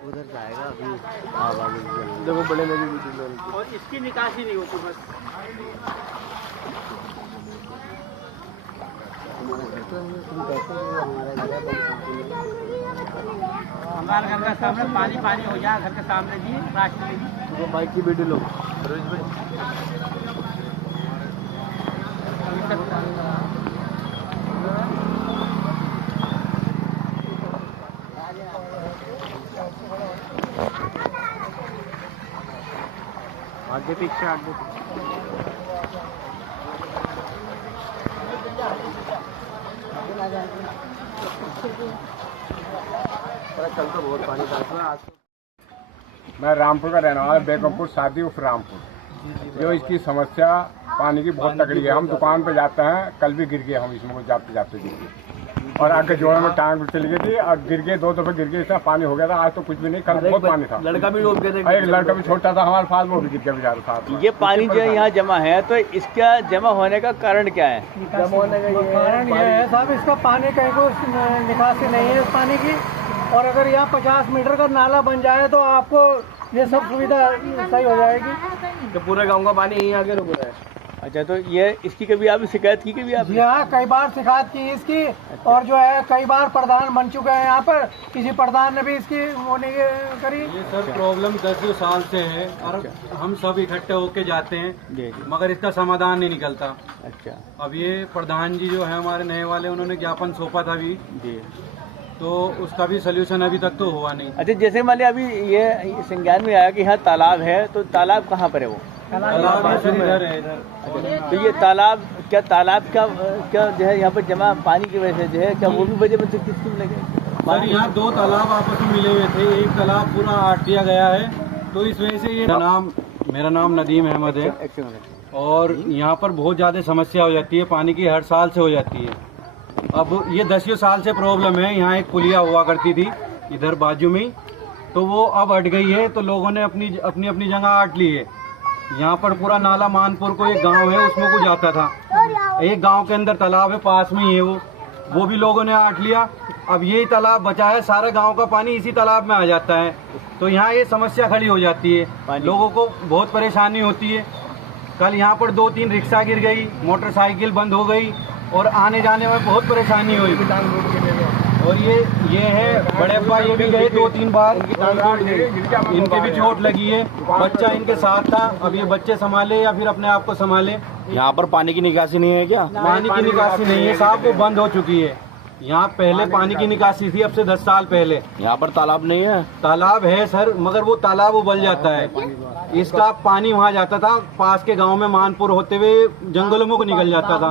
उधर जाएगा अभी आवाज देखो बड़े नदी भी और इसकी निकासी नहीं होती बस। हमारे घर का सामने पानी पानी हो जाए, घर के सामने जी रास्ते में जी। तो बाइक की वीडियो लो रोहित भाई। आगे पीछे आगे कल तो बहुत पानी था इसमें आज तो। मैं रामपुर का रहने वाला, बेगमपुर शादी उफ रामपुर। जो इसकी समस्या पानी की बहुत तगड़ी है। हम दुकान पे जाते हैं, कल भी गिर गए हम इसमें को जाते जाते गिर गए और आगे जोड़ में टांग चली गई थी और गिर गए, 2 दफे गिर गए, इतना पानी हो गया था। आज तो कुछ भी नहीं, कल बहुत पानी था। लड़का भी डूब गया था, एक लड़का भी छोटा था हमारे पास, वो भी गिर गया बेचारा था। ये पानी जो है यहाँ जमा है, तो इसका जमा होने का कारण क्या है? जमा होने का कारण ये है साहब, इसका पानी कहीं को निकासी नहीं है इस पानी की। और अगर यहाँ 50 मीटर का नाला बन जाए तो आपको ये सब सुविधा सही हो जाएगी। तो पूरे गांव का पानी यहीं आके रुक रहा है। अच्छा, तो ये इसकी कभी आप शिकायत की कभी आप? जी हाँ, कई बार शिकायत की इसकी। और जो है कई बार प्रधान बन चुके हैं यहाँ पर, किसी प्रधान ने भी इसकी वो नहीं करी। ये सर प्रॉब्लम 10 साल से है और हम सब इकट्ठे होके जाते हैं, जी मगर इसका समाधान नहीं निकलता। अच्छा अब ये प्रधान जी जो है हमारे नए वाले, उन्होंने ज्ञापन सौंपा था अभी, जी। तो उसका भी सोल्यूशन अभी तक तो हुआ नहीं। अच्छा, जैसे मान लिया अभी ये संज्ञान में आया कि यहाँ तालाब है, तो तालाब कहाँ पर है वो? तालाब इधर है इधर। अच्छा, तो ये तालाब तालाब का क्या जो है यहाँ पर जमा पानी की वजह से जो है, क्या वो भी वजह में किसकी लगे? सर यहाँ 2 तालाब आपस में मिले हुए थे, एक तालाब पूरा आट दिया गया है, तो इस वजह से ये मेरा नाम नदीम अहमद है। और यहाँ पर बहुत ज्यादा समस्या हो जाती है पानी की, हर साल से हो जाती है। अब ये 10 साल से प्रॉब्लम है। यहाँ एक पुलिया हुआ करती थी इधर बाजू में, तो वो अब हट गई है, तो लोगों ने अपनी अपनी जगह आट ली है। यहाँ पर पूरा नाला मानपुर को एक गांव है, उसमें को जाता था। एक गांव के अंदर तालाब है, पास में ही है वो भी लोगों ने आट लिया। अब यही तालाब बचा है, सारा गांव का पानी इसी तालाब में आ जाता है, तो यहाँ ये समस्या खड़ी हो जाती है, लोगों को बहुत परेशानी होती है। कल यहाँ पर 2-3 रिक्शा गिर गई, मोटरसाइकिल बंद हो गई और आने जाने में बहुत परेशानी हुई। और ये है बड़े अब्बा, ये भी गए 2-3 बार, इनके भी चोट लगी है। बच्चा इनके साथ था, अब ये बच्चे संभाले या फिर अपने आप को संभाले। यहाँ पर पानी की निकासी नहीं है क्या? पानी की निकासी नहीं है साहब, वो बंद हो चुकी है। यहाँ पहले पानी की निकासी थी, अब से 10 साल पहले। यहाँ पर तालाब नहीं है? तालाब है सर, मगर वो तालाब उबल जाता है। इसका पानी वहाँ जाता था, पास के गांव में मानपुर होते हुए जंगलों में को निकल जाता था,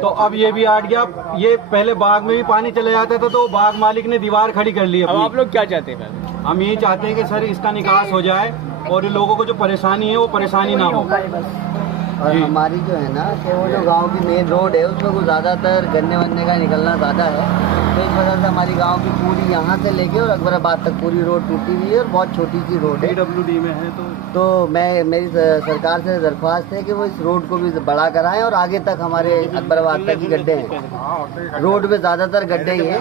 तो अब ये भी आट गया। ये पहले बाग में भी पानी चले जाता था, तो बाग मालिक ने दीवार खड़ी कर ली। अब आप लोग क्या चाहते हैं? हम यही चाहते हैं कि सर इसका निकास हो जाए और लोगों को जो परेशानी है वो परेशानी ना हो। और हमारी जो है ना कि वो जो गांव की मेन रोड है उसमें कुछ ज़्यादातर गन्ने वन्ने का निकलना ज़्यादा है, तो इस वजह से हमारी गांव की पूरी यहाँ से लेके और अकबराबाद तक पूरी रोड टूटी हुई है और बहुत छोटी सी रोड है। PWD में है तो मेरी सरकार से दरख्वास्त है कि वो इस रोड को भी बड़ा कराएं और आगे तक हमारे अकबराबाद तक ही गड्ढे हैं, रोड में ज़्यादातर गड्ढे ही हैं।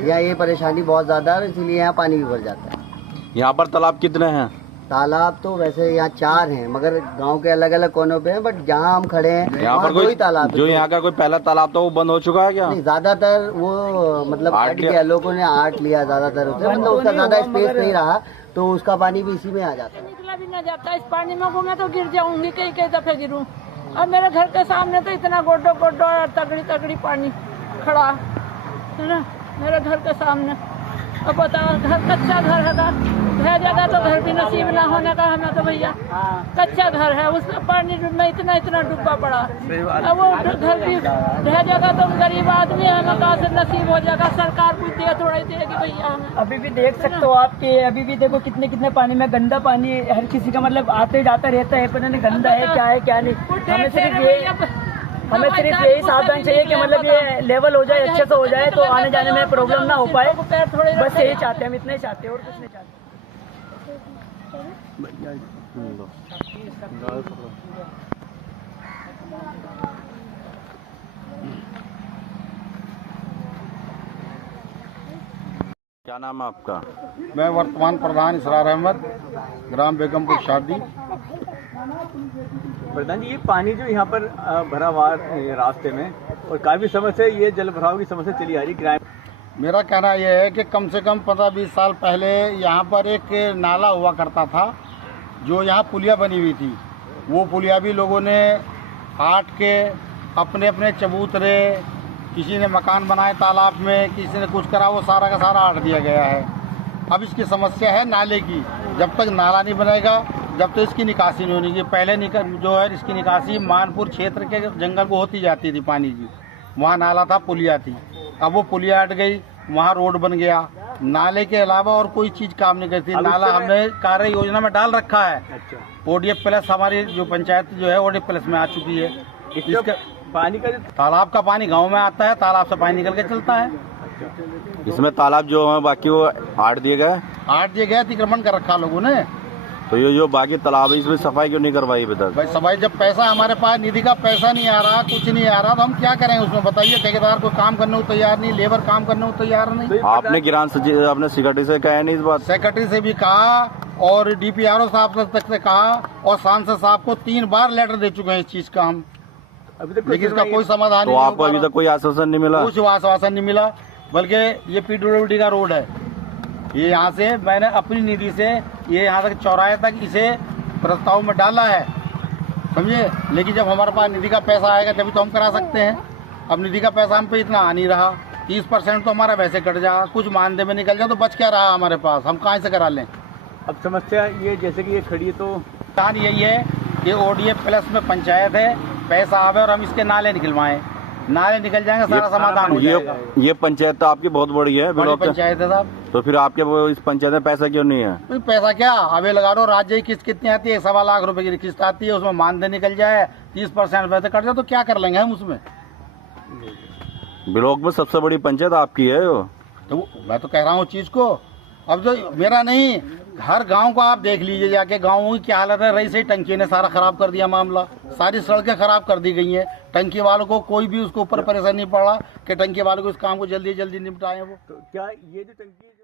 यहाँ ये परेशानी बहुत ज़्यादा है, इसीलिए यहाँ पानी भी भर जाता है। यहाँ पर तालाब कितने हैं? तालाब तो वैसे यहाँ 4 हैं, मगर गांव के अलग अलग कोनों पे हैं, बट जहाँ हम खड़े हैं यहाँ पर 2 ही कोई तालाब है। जो यहाँ का कोई पहला तालाब था वो बंद हो चुका है क्या? नहीं, ज्यादातर वो मतलब आट हट गया, लोगों ने आट लिया ज्यादातर उसे, मतलब उसका ज्यादा स्पेस नहीं रहा, तो उसका पानी भी इसी में आ जाता है। निकला भी ना जाता इस पानी में, मैं तो गिर जाऊंगी, कई दफे गिरूं। अब मेरे घर के सामने तो इतना गोड्डो गोड्डो और तगड़ी पानी खड़ा है ना मेरे घर के सामने। अब बताओ, घर कच्चा घर है, रह जाएगा तो घर भी नसीब ना होने का हमें तो भैया। कच्चा घर है, उसमें पानी में इतना डूबा पड़ा। अब वो घर भी रह जाएगा तो गरीब आदमी है, हमें कहाँ से नसीब हो जाएगा? सरकार कुछ दे, थोड़ा ही देगी भैया हमें। अभी भी देख सकते हो आप कि अभी भी देखो कितने पानी में, गंदा पानी हर किसी का मतलब आते जाता रहता है, पर गंदा है क्या नहीं। हमें सिर्फ यही सावधान चाहिए कि मतलब ये लेवल हो जाए, अच्छे से हो जाए, तो आने जाने में प्रॉब्लम ना हो पाए। बस यही चाहते हैं, हम इतना ही चाहते हैं और कुछ नहीं चाहते। क्या नाम है आपका? मैं वर्तमान प्रधान इसरार अहमद, ग्राम बेगमपुर शादी। प्रधान जी, ये पानी जो यहाँ पर भरा हुआ है रास्ते में और काफी समय से ये जल भराव की समस्या चली आ रही है। मेरा कहना यह है कि कम से कम 15-20 साल पहले यहाँ पर एक नाला हुआ करता था, जो यहाँ पुलिया बनी हुई थी। वो पुलिया भी लोगों ने काट के अपने अपने चबूतरे, किसी ने मकान बनाए तालाब में, किसी ने कुछ करा, वो सारा का सारा आट दिया गया है। अब इसकी समस्या है नाले की। जब तक नाला नहीं बनेगा, जब तक इसकी निकासी नहीं होगी। पहले जो है इसकी निकासी मानपुर क्षेत्र के जंगल को होती जाती थी पानी की। वहाँ नाला था, पुलिया थी। अब वो पुलिया हट गई, वहाँ रोड बन गया। नाले के अलावा और कोई चीज काम नहीं करती। नाला हमने कार्य योजना में डाल रखा है। अच्छा। ODF प्लस हमारी जो पंचायत जो है ODF प्लस में आ चुकी है। इसका पानी का तालाब का पानी गांव में आता है, तालाब से पानी निकल के चलता है। इसमें तालाब जो है बाकी वो आट दिए गए, अतिक्रमण कर रखा लोगों ने। तो ये जो बाकी तालाब है इसमें सफाई क्यों नहीं करवाई अभी तक? भाई सफाई, जब पैसा हमारे पास निधि का पैसा नहीं आ रहा, कुछ नहीं आ रहा, तो हम क्या करेंगे उसमें? बताइए। ठेकेदार को काम करने को तैयार नहीं, लेबर काम करने को तैयार नहीं। आपने ग्राम सचिव अपने सेक्रेटरी से कहा नहीं इस बात? सेक्रेटरी से भी कहा और DPRO साहब तक से कहा और सांसद साहब को 3 बार लेटर दे चुके हैं इस चीज का हम। अभी तक लेकिन इसका कोई समाधान तो नहीं। आपको अभी तक कोई आश्वासन नहीं मिला? कुछ आश्वासन नहीं मिला। बल्कि ये PWD का रोड है। ये यहाँ से मैंने अपनी निधि से ये यहाँ तक चौराहे तक इसे प्रस्ताव में डाला है, समझिए। लेकिन जब हमारे पास निधि का पैसा आएगा तभी तो हम करा सकते हैं। अब निधि का पैसा हम पे इतना आ नहीं रहा। 30% तो हमारा वैसे कट जाएगा, कुछ मानदेय में निकल जाए तो बच क्या रहा हमारे पास, हम कहाँ से करा लें? अब समस्या ये जैसे कि ये खड़ी है, तो कारण यही है कि ODF प्लस में पंचायत है, पैसा आवे और हम इसके नाले निकलवाएं। नाले निकल जाएंगे, सारा समाधान हो जाएगा। ये पंचायत तो आपकी बहुत बड़ी है, बड़ी पंचायत है साहब। तो फिर आपके वो इस पंचायत में पैसा क्यों नहीं है? पैसा क्या अबे लगा दो। राज्य की किस्त कितनी आती है? 1.25 लाख रुपए की किस्त आती है, उसमें मानदेय निकल जाए, 30% पैसे कट जाए तो क्या कर लेंगे हम उसमें? ब्लॉक में सबसे बड़ी पंचायत आपकी है वो। तो मैं तो कह रहा हूँ चीज को। अब जो मेरा नहीं, हर गांव को आप देख लीजिए जाके, गाँवों की क्या हालत है। रही सही टंकी ने सारा खराब कर दिया मामला, सारी सड़कें खराब कर दी गई हैं। टंकी वालों को कोई भी उसके ऊपर परेशानी नहीं पड़ा कि टंकी वालों को इस काम को जल्दी जल्दी निपटाएं वो। क्या ये जो टंकी